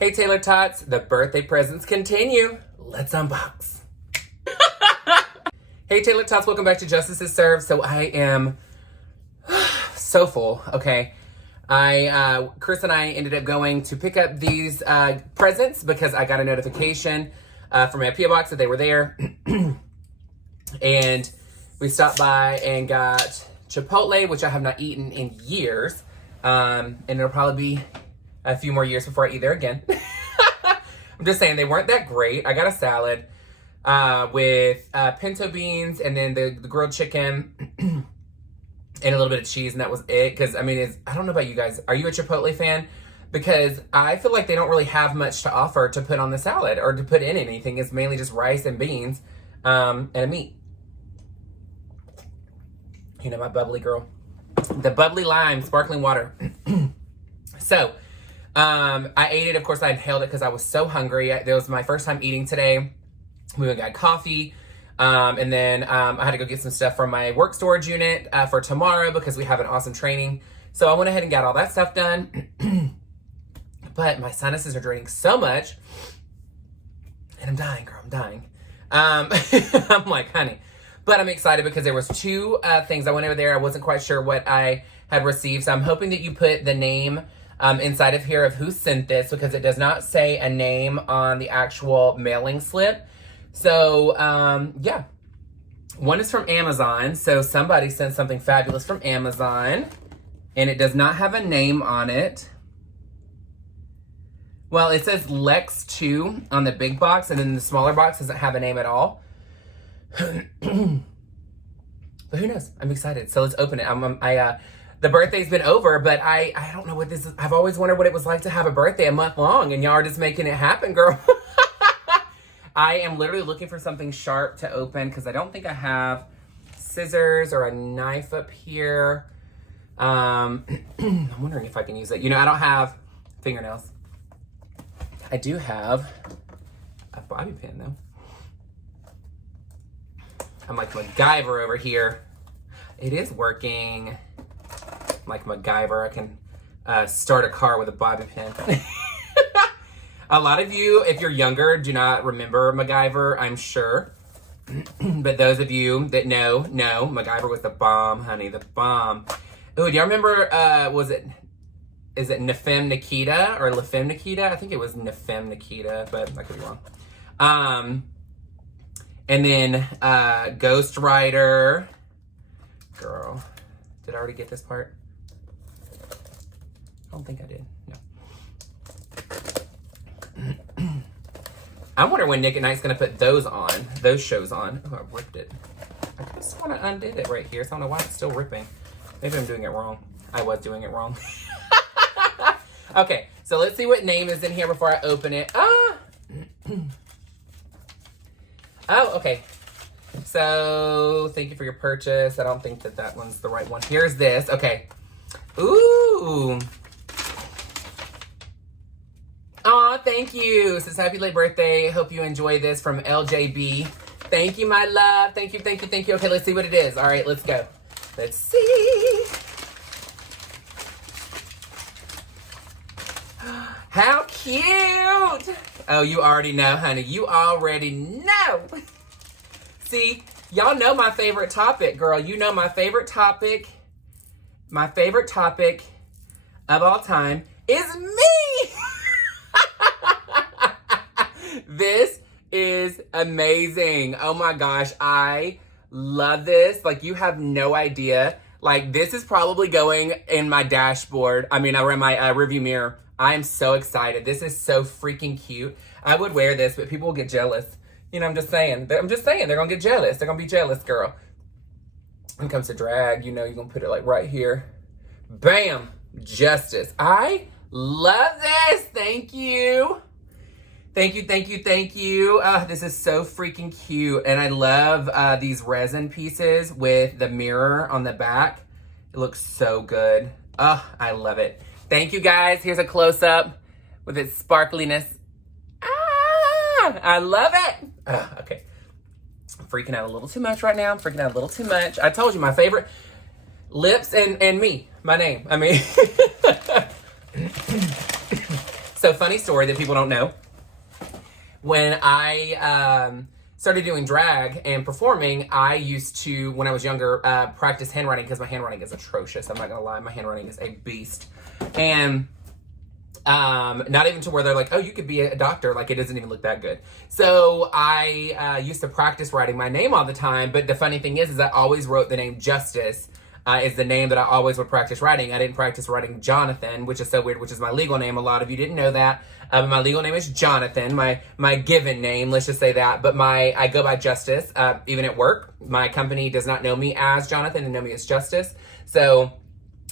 Hey Taylor-tots, the birthday presents continue. Let's unbox. Hey Taylor-tots, welcome back to Justice is Served. So I am so full, okay. Chris and I ended up going to pick up these presents because I got a notification from my P.O. box that they were there. And we stopped by and got Chipotle, which I have not eaten in years. And it'll probably be a few more years before I eat there again. I'm just saying, they weren't that great. I got a salad with pinto beans and then the grilled chicken and a little bit of cheese, and that was it. Because, I mean, I don't know about you guys. Are you a Chipotle fan? Because I feel like they don't really have much to offer to put on the salad or to put in anything. It's mainly just rice and beans and a meat. You know, my bubbly girl. The bubbly lime sparkling water. So, I ate it. Of course, I inhaled it because I was so hungry. It was my first time eating today. We went and got coffee. And then I had to go get some stuff from my work storage unit for tomorrow because we have an awesome training. So I went ahead and got all that stuff done. But my sinuses are draining so much. And I'm dying, girl. I'm dying. I'm like, honey. But I'm excited because there was two things. I went over there. I wasn't quite sure what I had received. So I'm hoping that you put the name inside of here of who sent this, because it does not say a name on the actual mailing slip. So, yeah. One is from Amazon. So somebody sent something fabulous from Amazon. And it does not have a name on it. Well, it says Lex 2 on the big box, and then the smaller box doesn't have a name at all. But who knows? I'm excited. So let's open it. The birthday's been over, but I don't know what this is. I've always wondered what it was like to have a birthday a month long, and y'all are just making it happen, girl. I am literally looking for something sharp to open because I don't think I have scissors or a knife up here. I'm wondering if I can use it. You know, I don't have fingernails. I do have a bobby pin, though. I'm like MacGyver over here. It is working. I'm like MacGyver. I can start a car with a bobby pin. A lot of you, if you're younger, do not remember MacGyver, I'm sure. But those of you that know, MacGyver was the bomb, honey, the bomb. Oh, do y'all remember, is it Nefem Nikita or Lefem Nikita? I think it was Nefem Nikita, but I could be wrong. And then Ghost Rider. Girl, did I already get this part? I don't think I did. No. I wonder when Nick at Night's gonna put those shows on. Oh, I ripped it. I just want to undid it right here, so I don't know why it's still ripping. Maybe I'm doing it wrong. I was doing it wrong. Okay, so let's see what name is in here before I open it. Oh, okay. So, thank you for your purchase. I don't think that one's the right one. Here's this. Okay. Ooh. Aw, thank you. It says happy late birthday. Hope you enjoy this from LJB. Thank you, my love. Thank you, thank you, thank you. Okay, let's see what it is. All right, let's go. Let's see. How cute. Oh, you already know, honey. You already know. See, y'all know my favorite topic, girl. You know my favorite topic. My favorite topic of all time is me. This is amazing. Oh my gosh, I love this. Like, you have no idea. Like, this is probably going in my dashboard. I mean, or in my review mirror. I am so excited. This is so freaking cute. I would wear this, but people will get jealous. You know, I'm just saying. They're going to get jealous. They're going to be jealous, girl. When it comes to drag, you know, you're going to put it like right here. Bam. Justice. I love this. Thank you. Thank you, thank you, thank you. This is so freaking cute. And I love these resin pieces with the mirror on the back. It looks so good. Oh, I love it. Thank you, guys. Here's a close-up with its sparkliness. Ah, I love it. Okay. I'm freaking out a little too much right now. I'm freaking out a little too much. I told you, my favorite, lips and me, my name. I mean, So funny story that people don't know. When I started doing drag and performing, I used to, when I was younger, practice handwriting because my handwriting is atrocious. I'm not gonna lie, my handwriting is a beast. And not even to where they're like, oh, you could be a doctor. Like, it doesn't even look that good. So I used to practice writing my name all the time. But the funny thing is I always wrote the name Justice. Is the name that I always would practice writing. I didn't practice writing Jonathan, which is so weird, which is my legal name. A lot of you didn't know that. But my legal name is Jonathan, my given name, let's just say that. But I go by Justice, even at work. My company does not know me as Jonathan, they know me as Justice. So,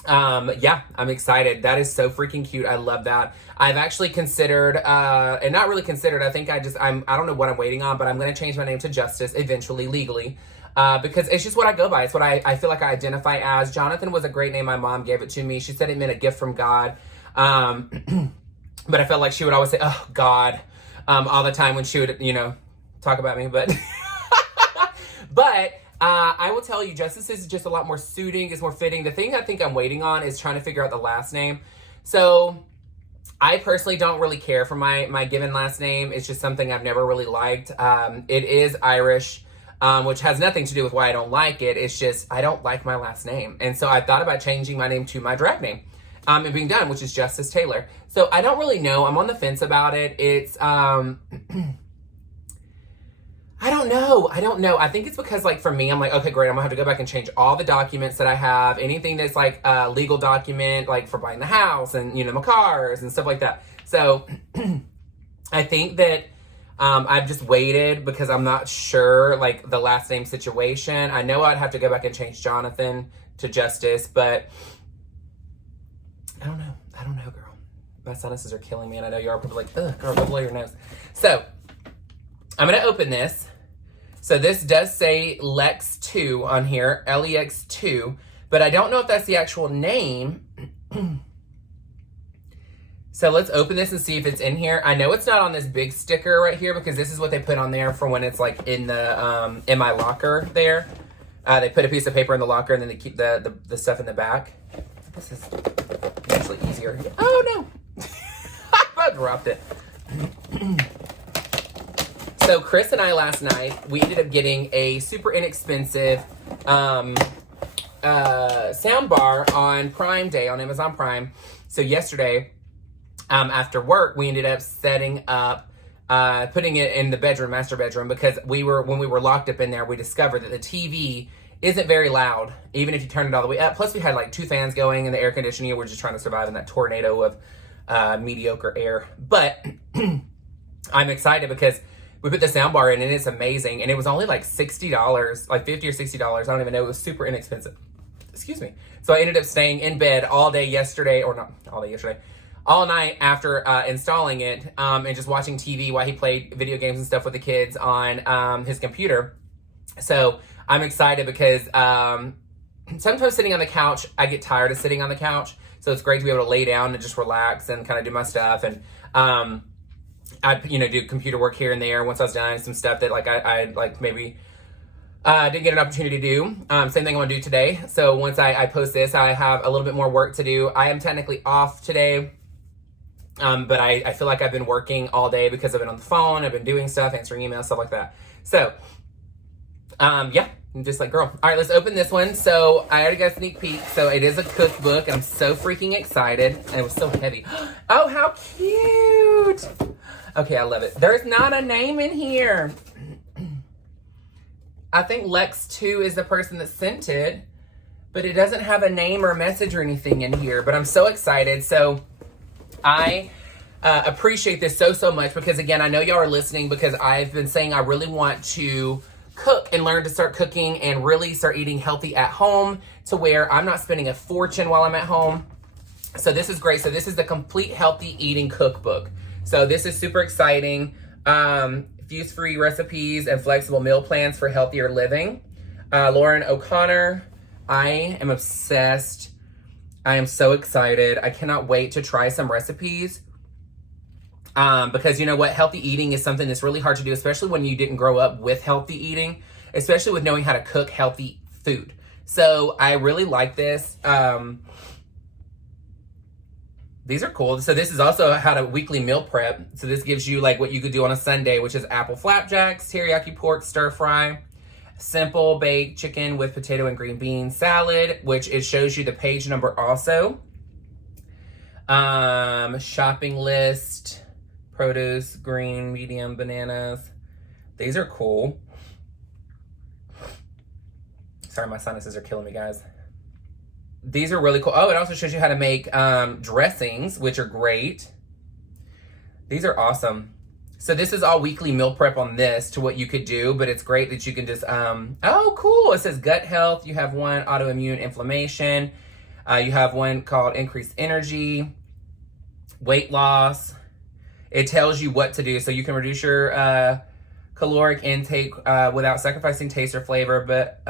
yeah, I'm excited. That is so freaking cute. I love that. I've actually considered, and not really considered, I think I don't know what I'm waiting on, but I'm going to change my name to Justice eventually, legally. Because it's just what I go by. It's what I feel like I identify as. Jonathan was a great name. My mom gave it to me. She said it meant a gift from God. But I felt like she would always say, oh, God, all the time when she would, talk about me. But, I will tell you, Justice is just a lot more suiting. It's more fitting. The thing I think I'm waiting on is trying to figure out the last name. So I personally don't really care for my given last name. It's just something I've never really liked. It is Irish. Which has nothing to do with why I don't like it. It's just, I don't like my last name. And so I thought about changing my name to my drag name, and being done, which is Justice Taylor. So I don't really know. I'm on the fence about it. It's, I don't know. I think it's because, like, for me, I'm like, okay, great. I'm gonna have to go back and change all the documents that I have. Anything that's like a legal document, like for buying the house and, my cars and stuff like that. So I think that, I've just waited because I'm not sure, like, the last name situation. I know I'd have to go back and change Jonathan to Justice, but I don't know, girl. My sinuses are killing me, and I know you are probably like, ugh, girl, go blow your nose. So, I'm going to open this. So, this does say Lex 2 on here, Lex 2, but I don't know if that's the actual name. So let's open this and see if it's in here. I know it's not on this big sticker right here because this is what they put on there for when it's like in the in my locker there. They put a piece of paper in the locker and then they keep the stuff in the back. This is actually easier. Oh no! I dropped it. So Chris and I last night, we ended up getting a super inexpensive sound bar on Prime Day on Amazon Prime. So yesterday, after work, we ended up setting up, putting it in the bedroom, master bedroom, because when we were locked up in there, we discovered that the TV isn't very loud, even if you turn it all the way up. Plus, we had like 2 fans going and the air conditioning. We're just trying to survive in that tornado of mediocre air. But I'm excited because we put the sound bar in and it's amazing. And it was only like $60, like $50 or $60. I don't even know. It was super inexpensive. Excuse me. So I ended up staying in bed all day yesterday, or not all day yesterday, all night after installing it, and just watching TV while he played video games and stuff with the kids on his computer. So I'm excited because sometimes sitting on the couch, I get tired of sitting on the couch. So it's great to be able to lay down and just relax and kind of do my stuff. And I'd do computer work here and there once I was done, some stuff that I like maybe didn't get an opportunity to do. Same thing I'm gonna do today. So once I post this, I have a little bit more work to do. I am technically off today. But I feel like I've been working all day because I've been on the phone, I've been doing stuff, answering emails, stuff like that. So, yeah, I'm just like, girl. All right, let's open this one. So, I already got a sneak peek. So, it is a cookbook, and I'm so freaking excited. And it was so heavy. Oh, how cute. Okay, I love it. There's not a name in here. I think Lex 2 is the person that sent it, but it doesn't have a name or a message or anything in here. But I'm so excited. So, I appreciate this so much because, again, I know y'all are listening because I've been saying I really want to cook and learn to start cooking and really start eating healthy at home to where I'm not spending a fortune while I'm at home. So this is great. So this is the Complete Healthy Eating Cookbook. So this is super exciting. Fuse-free recipes and flexible meal plans for healthier living. Lauren O'Connor. I am obsessed. I am so excited. I cannot wait to try some recipes. Because you know what? Healthy eating is something that's really hard to do, especially when you didn't grow up with healthy eating, especially with knowing how to cook healthy food. So I really like this. These are cool. So this is also how to weekly meal prep. So this gives you like what you could do on a Sunday, which is apple flapjacks, teriyaki pork stir fry, simple baked chicken with potato and green bean salad, which it shows you the page number also. Shopping list, produce, green, medium, bananas. These are cool. Sorry, my sinuses are killing me, guys. These are really cool. Oh, it also shows you how to make dressings, which are great. These are awesome. So this is all weekly meal prep on this to what you could do, but it's great that you can just, oh, cool. It says gut health. You have one autoimmune inflammation. You have one called increased energy, weight loss. It tells you what to do. So you can reduce your caloric intake without sacrificing taste or flavor, but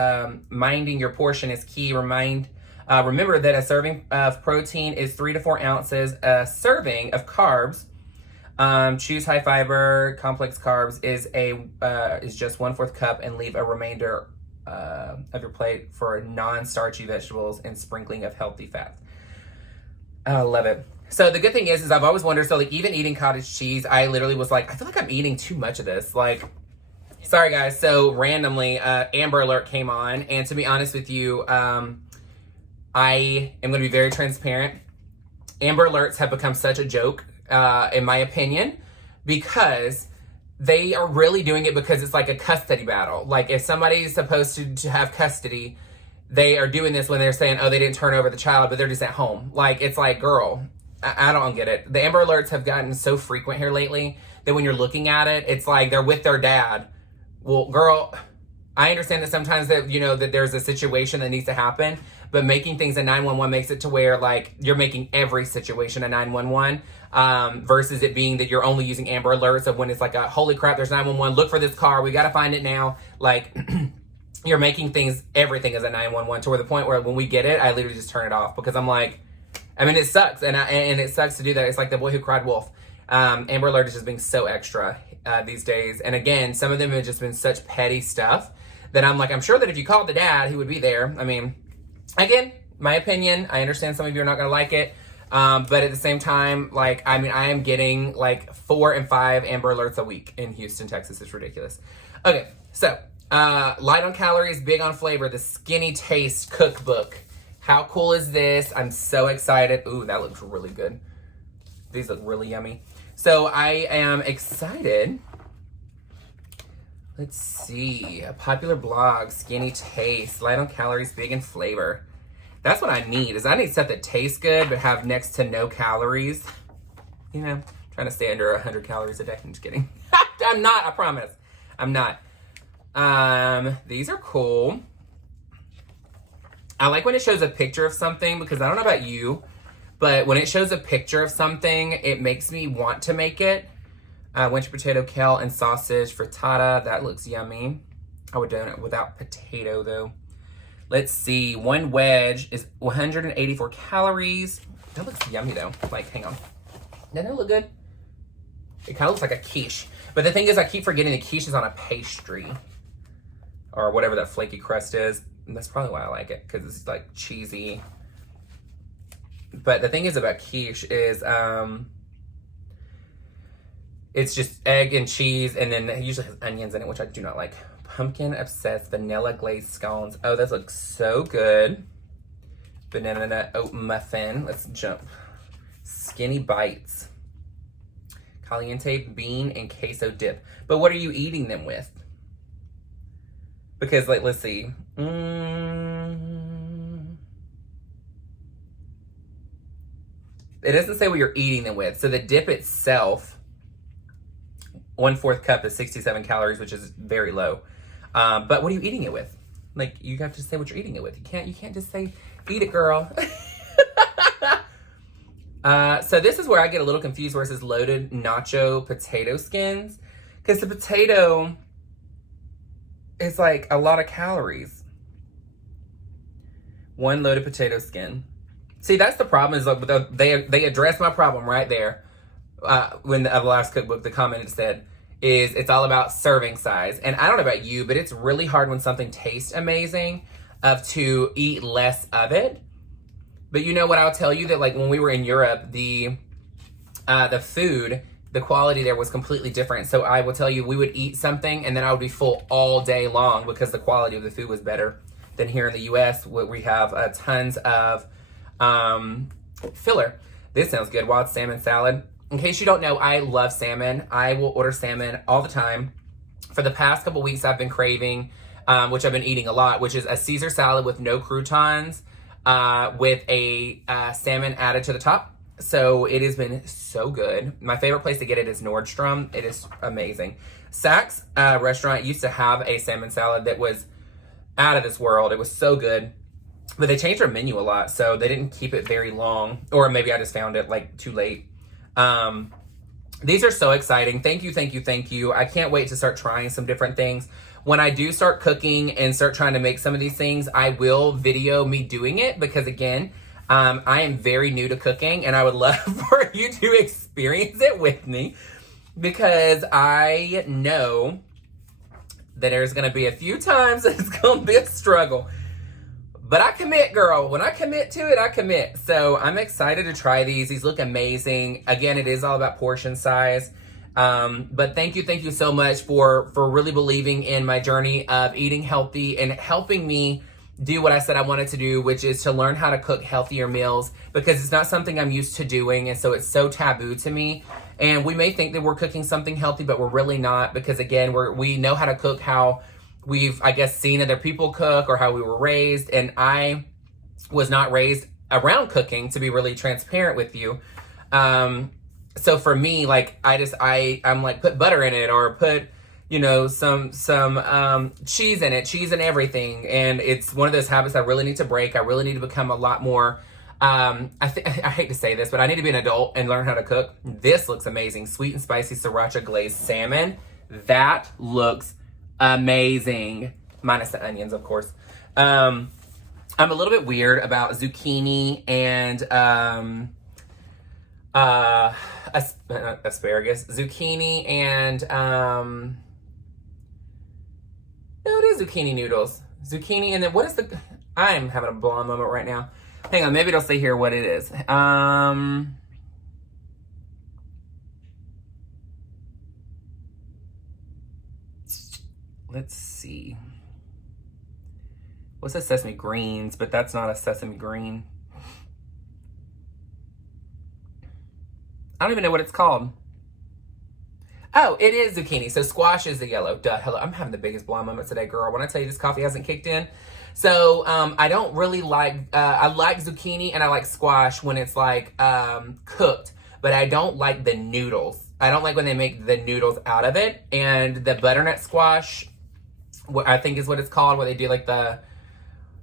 minding your portion is key. Remember that a serving of protein is 3 to 4 ounces. A serving of carbs, choose high fiber. Complex carbs is just 1/4 cup, and leave a remainder of your plate for non-starchy vegetables and sprinkling of healthy fats. I love it. So the good thing is I've always wondered, so like even eating cottage cheese, I literally was like, I feel like I'm eating too much of this. Like, sorry guys, so randomly Amber Alert came on, and to be honest with you, I am going to be very transparent. Amber Alerts have become such a joke, in my opinion, because they are really doing it because it's like a custody battle. Like if somebody's supposed to have custody, they are doing this when they're saying, oh, they didn't turn over the child, but they're just at home. Like, it's like, girl, I don't get it. The Amber Alerts have gotten so frequent here lately that when you're looking at it, it's like they're with their dad. Well, girl, I understand that sometimes that, you know, that there's a situation that needs to happen, but making things a 911 makes it to where like you're making every situation a 911 versus it being that you're only using Amber Alerts of when it's like a holy crap, there's 911, look for this car, we got to find it now. Like you're making everything is a 911 to where the point where when we get it, I literally just turn it off because I'm like, I mean, it sucks. And it sucks to do that. It's like the boy who cried wolf. Amber Alert is just being so extra these days. And again, some of them have just been such petty stuff that I'm like, I'm sure that if you called the dad, he would be there. I mean, again, my opinion, I understand some of you are not going to like it. But at the same time, like, I mean, I am getting like 4 and 5 Amber Alerts a week in Houston, Texas. It's ridiculous. Okay, so light on calories, big on flavor, the Skinny Taste cookbook. How cool is this? I'm so excited. Ooh, that looks really good. These look really yummy. So I am excited. Let's see. A popular blog, Skinny Taste, light on calories, big in flavor. That's what I need, is I need stuff that tastes good but have next to no calories. You know, trying to stay under 100 calories a day. I'm just kidding. I'm not, I promise. I'm not. These are cool. I like when it shows a picture of something because I don't know about you, but when it shows a picture of something, it makes me want to make it. Winter potato, kale, and sausage frittata. That looks yummy. I would do it without potato though. Let's see. One wedge is 184 calories. That looks yummy though. Like, hang on. Doesn't it look good? It kind of looks like a quiche. But the thing is, I keep forgetting the quiche is on a pastry. Or whatever that flaky crust is. And that's probably why I like it, because it's like cheesy. But the thing is about quiche is it's just egg and cheese, and then it usually has onions in it, which I do not like. Pumpkin obsessed vanilla glazed scones. Oh, those look so good. Banana nut oat muffin. Let's jump. Skinny bites. Caliente bean and queso dip. But what are you eating them with? Because, like, let's see. It doesn't say what you're eating them with. So the dip itself, 1/4 cup is 67 calories, which is very low. But what are you eating it with? Like, you have to say what you're eating it with. You can't just say, eat it, girl. So this is where I get a little confused where it says loaded nacho potato skins. Because the potato is like a lot of calories. One loaded potato skin. See, that's the problem, is like they addressed my problem right there. When the last cookbook, the comment it said is it's all about serving size. And I don't know about you, but it's really hard when something tastes amazing to eat less of it. But you know what, I'll tell you that like when we were in Europe, the food, the quality there was completely different. So I will tell you, we would eat something and then I would be full all day long because the quality of the food was better than here in the US, where we have tons of filler. This sounds good. Wild salmon salad. In case you don't know, I love salmon. I will order salmon all the time. For the past couple weeks, I've been craving, which I've been eating a lot, which is a Caesar salad with no croutons, with a salmon added to the top. So it has been so good. My favorite place to get it is Nordstrom. It is amazing. Saks restaurant used to have a salmon salad that was out of this world. It was so good. But they changed their menu a lot, so they didn't keep it very long. Or maybe I just found it like too late. These are so exciting. Thank you, thank you, thank you. I can't wait to start trying some different things. When I do start cooking and start trying to make some of these things, I will video me doing it because again, I am very new to cooking and I would love for you to experience it with me because I know that there's going to be a few times that it's going to be a struggle. But I commit, girl. When I commit to it, I commit. So I'm excited to try these. These look amazing. Again, it is all about portion size. But thank you so much for really believing in my journey of eating healthy and helping me do what I said I wanted to do, which is to learn how to cook healthier meals because it's not something I'm used to doing. And so it's so taboo to me. And we may think that we're cooking something healthy, but we're really not because again, we know how to cook how we've, I guess, seen other people cook or how we were raised. And I was not raised around cooking, to be really transparent with you. So for me, like, I'm like, put butter in it or put, you know, some cheese in it, cheese and everything. And it's one of those habits I really need to break. I really need to become a lot more, I hate to say this, but I need to be an adult and learn how to cook. This looks amazing. Sweet and spicy sriracha glazed salmon. That looks amazing. Minus the onions, of course. I'm a little bit weird about zucchini and asparagus. Zucchini and no, it is zucchini noodles. Zucchini and then what is I'm having a blonde moment right now. Hang on, maybe it'll say here what it is. Let's see. What's a sesame greens? But that's not a sesame green. I don't even know what it's called. Oh, it is zucchini. So squash is the yellow. Duh, hello. I'm having the biggest blonde moment today, girl. When I tell you this coffee hasn't kicked in. So I don't really like, I like zucchini and I like squash when it's like cooked. But I don't like the noodles. I don't like when they make the noodles out of it. And the butternut squash, what I think is what it's called, where they do like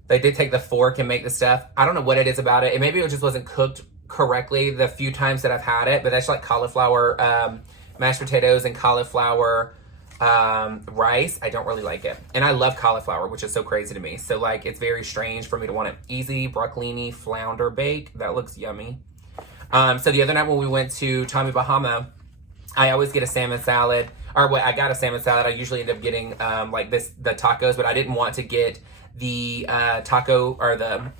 they did take the fork and make the stuff. I don't know what it is about it. And maybe it just wasn't cooked correctly the few times that I've had it, but that's like cauliflower, mashed potatoes and cauliflower rice. I don't really like it. And I love cauliflower, which is so crazy to me. So like, it's very strange for me to want it. Easy broccolini flounder bake. That looks yummy. So the other night when we went to Tommy Bahama, I always get a salmon salad. Or what, I got a salmon salad. I usually end up getting like the tacos, but I didn't want to get the taco or the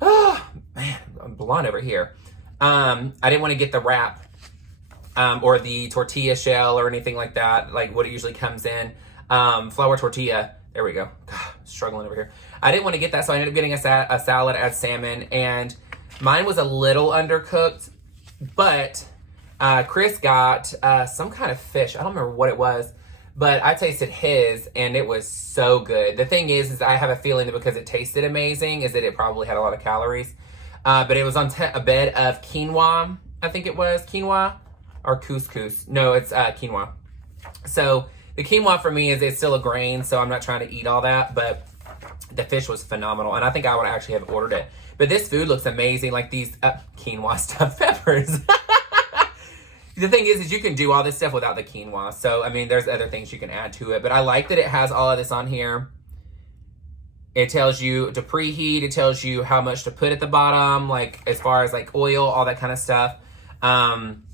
oh man, I'm blonde over here. I didn't want to get the wrap or the tortilla shell or anything like that, like what it usually comes in. Flour tortilla. There we go. God, struggling over here. I didn't want to get that, so I ended up getting a salad as salmon, and mine was a little undercooked, but Chris got some kind of fish. I don't remember what it was, but I tasted his, and it was so good. The thing is I have a feeling that because it tasted amazing, is that it probably had a lot of calories. But it was on a bed of quinoa, I think it was. Quinoa or couscous. No, it's quinoa. So the quinoa for me it's still a grain, so I'm not trying to eat all that, but the fish was phenomenal, and I think I would actually have ordered it. But this food looks amazing, like these quinoa stuffed peppers. The thing is you can do all this stuff without the quinoa. So, I mean, there's other things you can add to it. But I like that it has all of this on here. It tells you to preheat. It tells you how much to put at the bottom, like as far as like oil, all that kind of stuff. I'm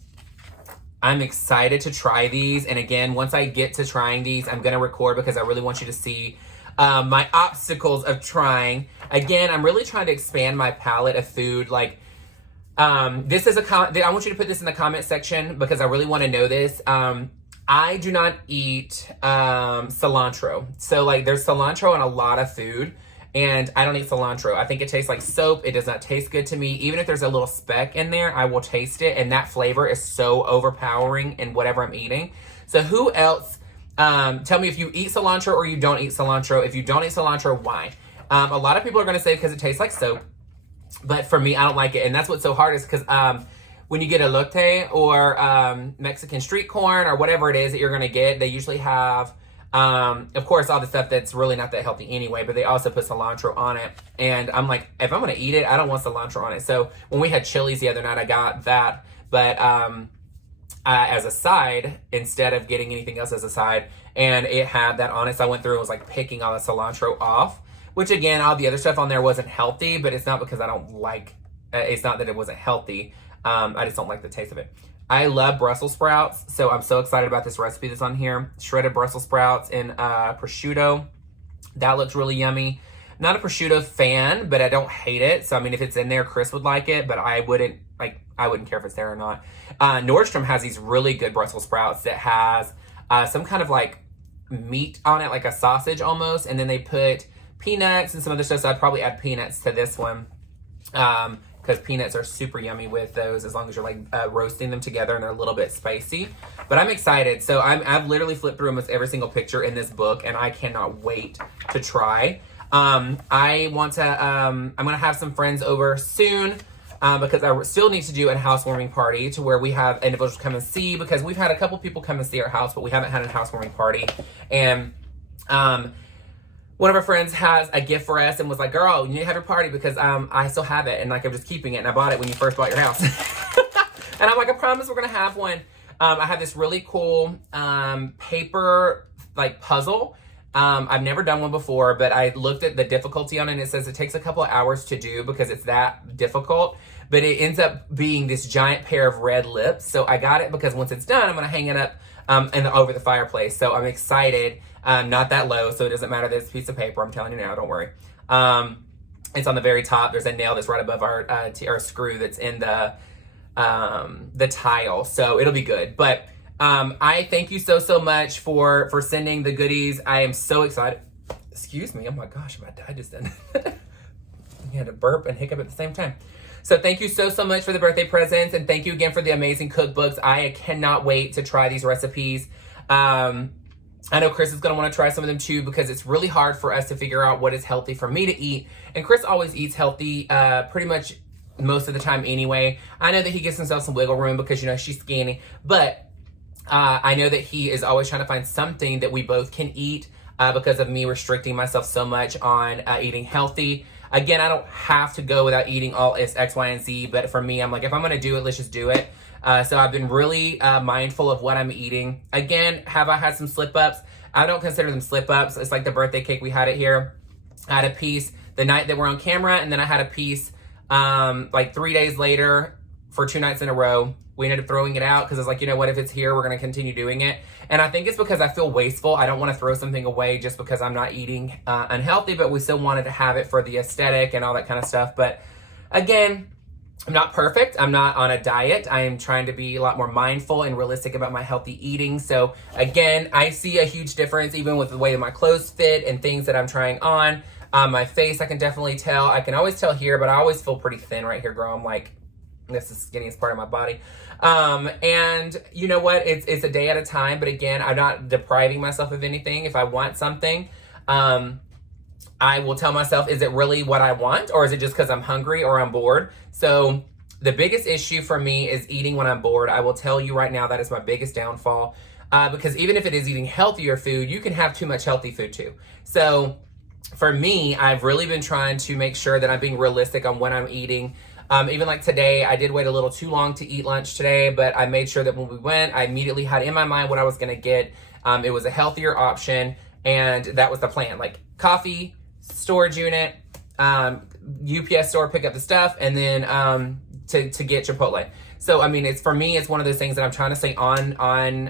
excited to try these. And again, once I get to trying these, I'm going to record because I really want you to see my obstacles of trying. Again, I'm really trying to expand my palette of food. Like, this is I want you to put this in the comment section because I really want to know this. I do not eat cilantro. So like there's cilantro in a lot of food and I don't eat cilantro. I think it tastes like soap. It does not taste good to me. Even if there's a little speck in there, I will taste it. And that flavor is so overpowering in whatever I'm eating. So who else, tell me if you eat cilantro or you don't eat cilantro. If you don't eat cilantro, why? A lot of people are going to say because it tastes like soap. But for me, I don't like it. And that's what's so hard is because when you get elote or Mexican street corn or whatever it is that you're going to get, they usually have, of course, all the stuff that's really not that healthy anyway, but they also put cilantro on it. And I'm like, if I'm going to eat it, I don't want cilantro on it. So when we had Chili's the other night, I got that. But as a side, instead of getting anything else as a side, and it had that on it. So I went through and was like picking all the cilantro off. Which again, all the other stuff on there wasn't healthy, but it's not because I don't like, it's not that it wasn't healthy. I just don't like the taste of it. I love Brussels sprouts, so I'm so excited about this recipe that's on here. Shredded Brussels sprouts and prosciutto. That looks really yummy. Not a prosciutto fan, but I don't hate it. So I mean, if it's in there, Chris would like it, but I wouldn't care if it's there or not. Nordstrom has these really good Brussels sprouts that has some kind of like meat on it, like a sausage almost, and then they put peanuts and some other stuff, so I'd probably add peanuts to this one because peanuts are super yummy with those as long as you're like roasting them together and they're a little bit spicy. But I'm excited. So I've literally flipped through almost every single picture in this book and I cannot wait to try. I want to, I'm going to have some friends over soon because I still need to do a housewarming party to where we have individuals come and see, because we've had a couple people come and see our house, but we haven't had a housewarming party. And one of our friends has a gift for us and was like, girl, you need to have your party because I still have it. And like, I'm just keeping it. And I bought it when you first bought your house. And I'm like, I promise we're going to have one. I have this really cool paper like puzzle. I've never done one before, but I looked at the difficulty on it and it says it takes a couple of hours to do because it's that difficult. But it ends up being this giant pair of red lips. So I got it because once it's done, I'm going to hang it up over the fireplace. So I'm excited. Not that low, so it doesn't matter that it's a piece of paper. I'm telling you now, don't worry. It's on the very top. There's a nail that's right above our screw that's in the tile, so it'll be good. But I thank you so much for sending the goodies. I am so excited. Excuse me. Oh my gosh, my dad just did. You had to burp and hiccup at the same time. So thank you so much for the birthday presents, and thank you again for the amazing cookbooks. I cannot wait to try these recipes. I know Chris is going to want to try some of them too because it's really hard for us to figure out what is healthy for me to eat. And Chris always eats healthy pretty much most of the time anyway. I know that he gives himself some wiggle room because, you know, she's skinny. But I know that he is always trying to find something that we both can eat because of me restricting myself so much on eating healthy. Again, I don't have to go without eating all X, Y, and Z. But for me, I'm like, if I'm going to do it, let's just do it. So I've been really mindful of what I'm eating. Again, have I had some slip-ups? I don't consider them slip-ups. It's like the birthday cake. We had it here. I had a piece the night that we're on camera, and then I had a piece like 3 days later for 2 nights in a row. We ended up throwing it out because I was like, you know what? If it's here, we're going to continue doing it. And I think it's because I feel wasteful. I don't want to throw something away just because I'm not eating unhealthy, but we still wanted to have it for the aesthetic and all that kind of stuff. But again, I'm not perfect. I'm not on a diet. I am trying to be a lot more mindful and realistic about my healthy eating. So again, I see a huge difference even with the way that my clothes fit and things that I'm trying on. My face, I can definitely tell. I can always tell here, but I always feel pretty thin right here, girl. I'm like, this is the skinniest part of my body. And you know what? It's a day at a time. But again, I'm not depriving myself of anything. If I want something, I will tell myself, is it really what I want? Or is it just because I'm hungry or I'm bored? So the biggest issue for me is eating when I'm bored. I will tell you right now that is my biggest downfall. Because even if it is eating healthier food, you can have too much healthy food too. So for me, I've really been trying to make sure that I'm being realistic on when I'm eating. Even like today, I did wait a little too long to eat lunch today, but I made sure that when we went, I immediately had in my mind what I was going to get. It was a healthier option, and that was the plan. Like coffee, storage unit, UPS store, pick up the stuff, and then to get Chipotle. So I mean, it's for me, it's one of those things that I'm trying to stay on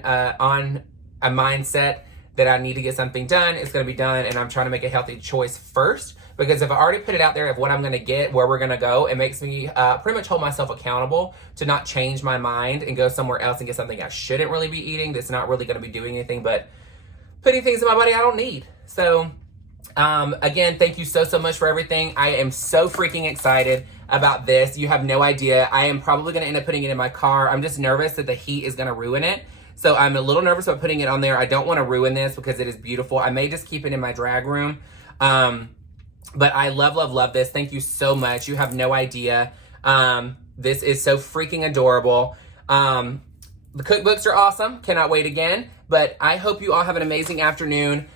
a mindset that I need to get something done, it's going to be done, and I'm trying to make a healthy choice first, because if I already put it out there of what I'm going to get, where we're going to go, it makes me pretty much hold myself accountable to not change my mind and go somewhere else and get something I shouldn't really be eating, that's not really going to be doing anything but putting things in my body I don't need. So again, thank you so much for everything. I am so freaking excited about this. You have no idea. I am probably going to end up putting it in my car. I'm just nervous that the heat is going to ruin it. So I'm a little nervous about putting it on there. I don't want to ruin this because it is beautiful. I may just keep it in my drag room. But I love this. Thank you so much. You have no idea. This is so freaking adorable. The cookbooks are awesome. Cannot wait again. But I hope you all have an amazing afternoon.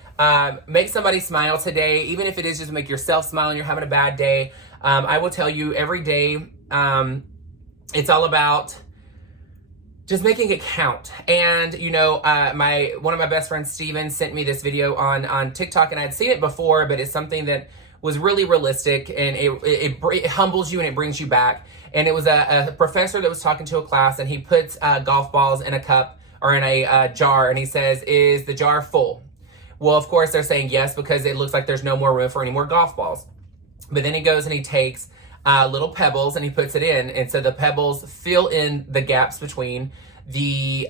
Make somebody smile today, even if it is just make yourself smile and you're having a bad day. I will tell you every day, it's all about just making it count. And you know, one of my best friends, Steven, sent me this video on TikTok, and I had seen it before, but it's something that was really realistic, and it humbles you and it brings you back. And it was a professor that was talking to a class, and he puts golf balls in a cup or in a jar, and he says, "Is the jar full?" Well, of course, they're saying yes, because it looks like there's no more room for any more golf balls. But then he goes and he takes little pebbles and he puts it in. And so the pebbles fill in the gaps between the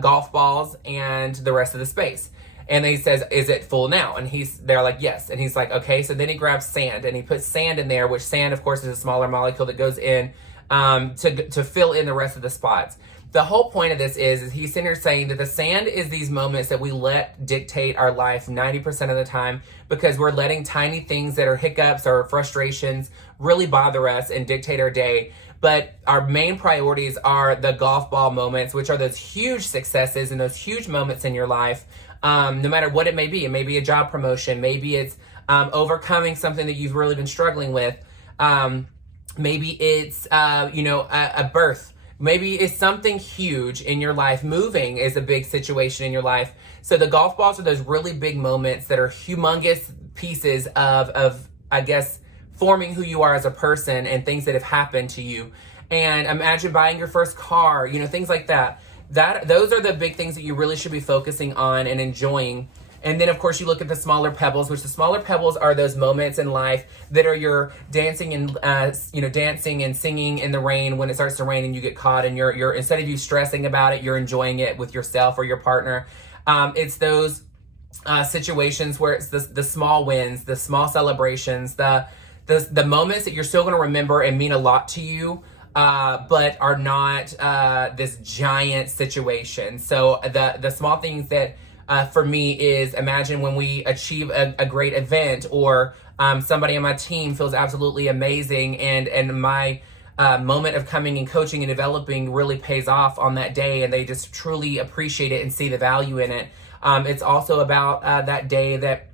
golf balls and the rest of the space. And then he says, "Is it full now?" And they're like, "Yes." And he's like, "Okay." So then he grabs sand and he puts sand in there, which sand, of course, is a smaller molecule that goes in to fill in the rest of the spots. The whole point of this is he's sitting here saying that the sand is these moments that we let dictate our life 90% of the time, because we're letting tiny things that are hiccups or frustrations really bother us and dictate our day. But our main priorities are the golf ball moments, which are those huge successes and those huge moments in your life, no matter what it may be. It may be a job promotion. Maybe it's overcoming something that you've really been struggling with. Maybe it's, a birth. Maybe it's something huge in your life. Moving is a big situation in your life. So the golf balls are those really big moments that are humongous pieces of I guess, forming who you are as a person and things that have happened to you. And imagine buying your first car, things like that. Those are the big things that you really should be focusing on and enjoying. And then, of course, you look at the smaller pebbles, which the smaller pebbles are those moments in life that are your dancing and, dancing and singing in the rain when it starts to rain and you get caught, and you're instead of you stressing about it, you're enjoying it with yourself or your partner. It's those situations where it's the small wins, the small celebrations, the moments that you're still going to remember and mean a lot to you, but are not this giant situation. So the small things that for me is, imagine when we achieve a great event, or somebody on my team feels absolutely amazing, and my moment of coming and coaching and developing really pays off on that day, and they just truly appreciate it and see the value in it. It's also about that day that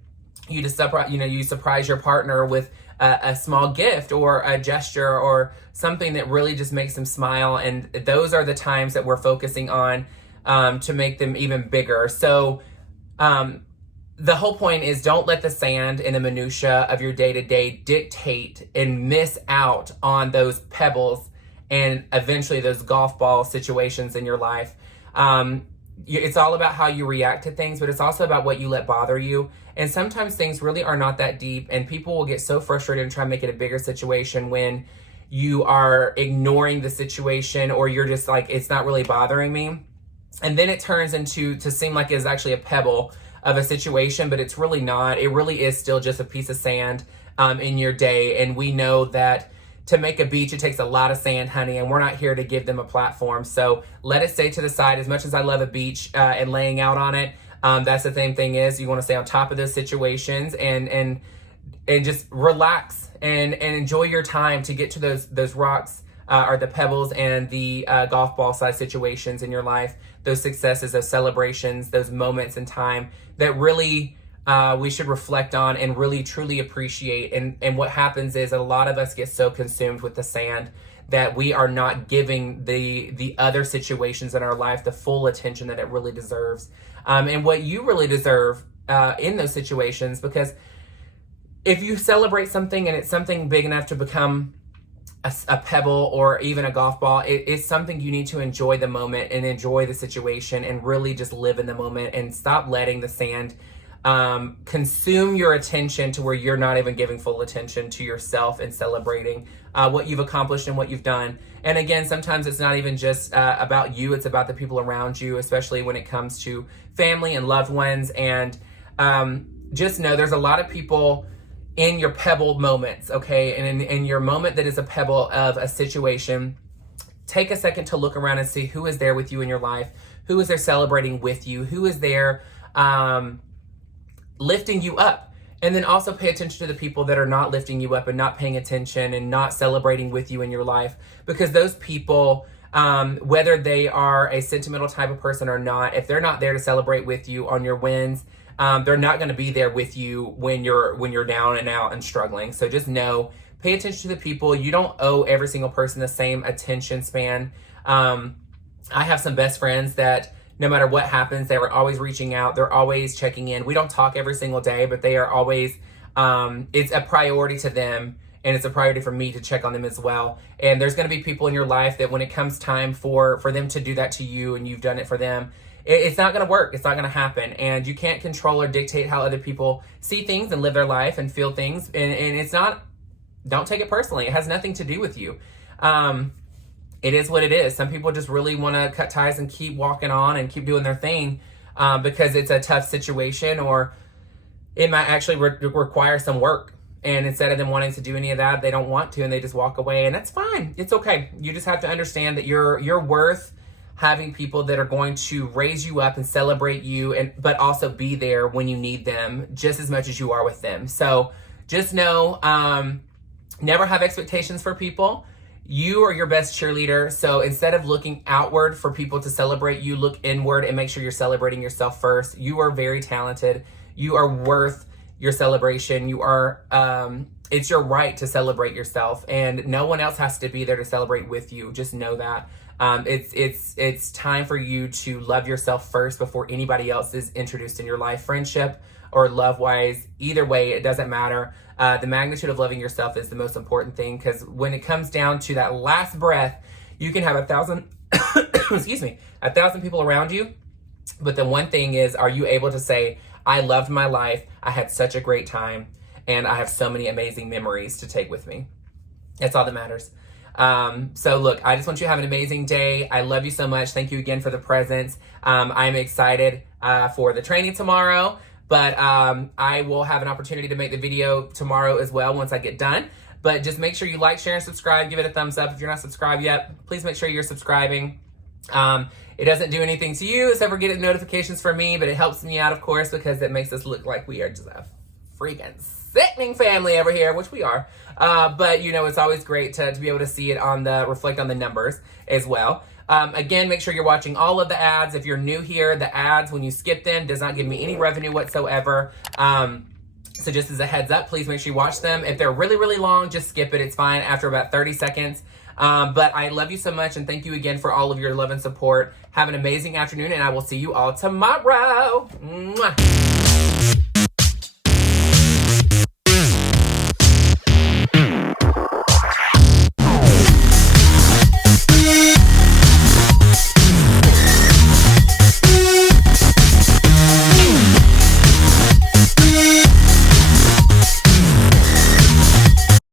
you surprise your partner with a small gift or a gesture or something that really just makes them smile. And those are the times that we're focusing on to make them even bigger. So the whole point is, don't let the sand and the minutia of your day-to-day dictate and miss out on those pebbles and eventually those golf ball situations in your life. It's all about how you react to things, but it's also about what you let bother you. And sometimes things really are not that deep, and people will get so frustrated and try to make it a bigger situation when you are ignoring the situation, or you're just like, it's not really bothering me. And then it turns to seem like it's actually a pebble of a situation, but it's really not. It really is still just a piece of sand in your day. And we know that to make a beach, it takes a lot of sand, honey, and we're not here to give them a platform. So let it stay to the side. As much as I love a beach and laying out on it, that's the same thing is, you want to stay on top of those situations and just relax and enjoy your time to get to those rocks or the pebbles and the golf ball size situations in your life, those successes, those celebrations, those moments in time that really we should reflect on and really truly appreciate. And what happens is a lot of us get so consumed with the sand that we are not giving the other situations in our life the full attention that it really deserves, and what you really deserve in those situations. Because if you celebrate something and it's something big enough to become a pebble or even a golf ball. It's something you need to enjoy the moment and enjoy the situation and really just live in the moment and stop letting the sand consume your attention to where you're not even giving full attention to yourself and celebrating what you've accomplished and what you've done. And again, sometimes it's not even just about you, it's about the people around you, especially when it comes to family and loved ones. And just know there's a lot of people in your pebble moments, okay? And in your moment that is a pebble of a situation, take a second to look around and see who is there with you in your life, who is there celebrating with you, who is there lifting you up. And then also pay attention to the people that are not lifting you up and not paying attention and not celebrating with you in your life. Because those people, whether they are a sentimental type of person or not, if they're not there to celebrate with you on your wins, they're not going to be there with you when you're down and out and struggling. So just know, pay attention to the people. You don't owe every single person the same attention span. I have some best friends that no matter what happens, they were always reaching out. They're always checking in. We don't talk every single day, but they are always, it's a priority to them. And it's a priority for me to check on them as well. And there's going to be people in your life that when it comes time for them to do that to you and you've done it for them, it's not going to work. It's not going to happen. And you can't control or dictate how other people see things and live their life and feel things. And it's not, don't take it personally. It has nothing to do with you. It is what it is. Some people just really want to cut ties and keep walking on and keep doing their thing because it's a tough situation, or it might actually require some work. And instead of them wanting to do any of that, they don't want to and they just walk away. And that's fine. It's okay. You just have to understand that you're worth having people that are going to raise you up and celebrate you, but also be there when you need them just as much as you are with them. So just know, never have expectations for people. You are your best cheerleader. So instead of looking outward for people to celebrate you, look inward and make sure you're celebrating yourself first. You are very talented. You are worth your celebration. You are, it's your right to celebrate yourself, and no one else has to be there to celebrate with you. Just know that. It's time for you to love yourself first before anybody else is introduced in your life, friendship or love-wise. Either way, it doesn't matter. The magnitude of loving yourself is the most important thing, because when it comes down to that last breath, you can have 1,000, excuse me, 1,000 people around you. But the one thing is, are you able to say, I loved my life, I had such a great time, and I have so many amazing memories to take with me. That's all that matters. So look, I just want you to have an amazing day. I love you so much. Thank you again for the presents. I'm excited for the training tomorrow, but I will have an opportunity to make the video tomorrow as well once I get done. But just make sure you like, share, and subscribe. Give it a thumbs up. If you're not subscribed yet, please make sure you're subscribing. It doesn't do anything to you except for getting notifications from me, but it helps me out, of course, because it makes us look like we are just a freaking sickening family over here, which we are. But you know, it's always great to be able to see it reflect on the numbers as well. Again, make sure you're watching all of the ads. If you're new here, the ads, when you skip them, does not give me any revenue whatsoever. So just as a heads up, please make sure you watch them. If they're really, really long, just skip it. It's fine after about 30 seconds. But I love you so much, and thank you again for all of your love and support. Have an amazing afternoon, and I will see you all tomorrow. Mwah.